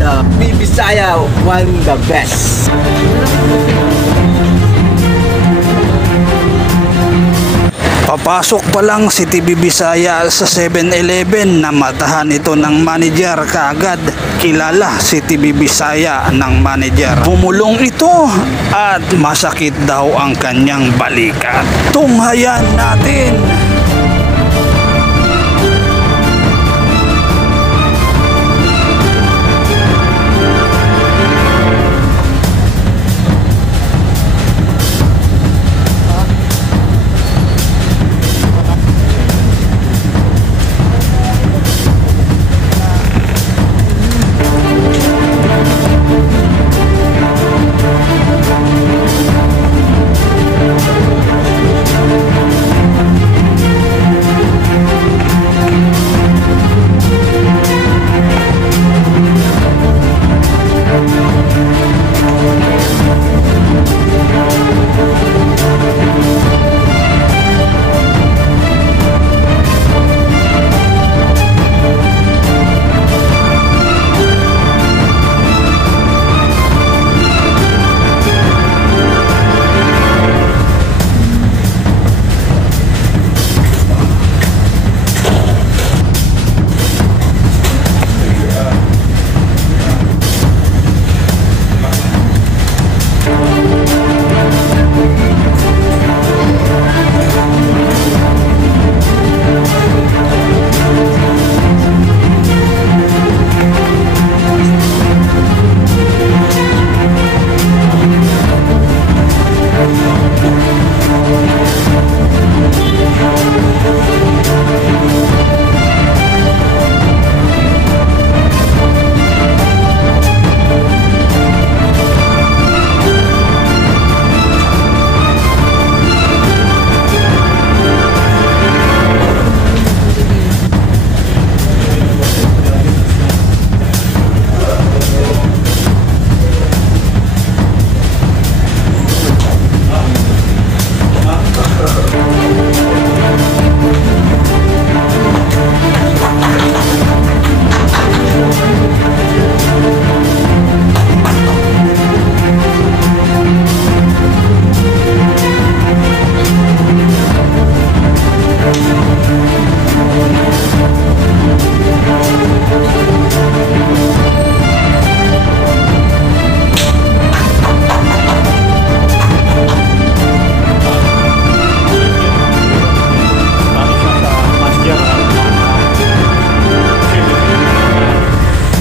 Bisaya, one the best. Papasok pa lang si TV Bisaya sa 7-Eleven na matahan ito ng manager kaagad. Kilala si TV Bisaya ng manager. Pumulong ito at masakit daw ang kanyang balikat. Tunghayan natin!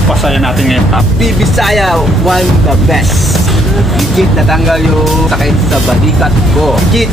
Pasaya natin ngayon. Bisaya, one the best. Legit natanggal yung sakit sa balikat ko. Legit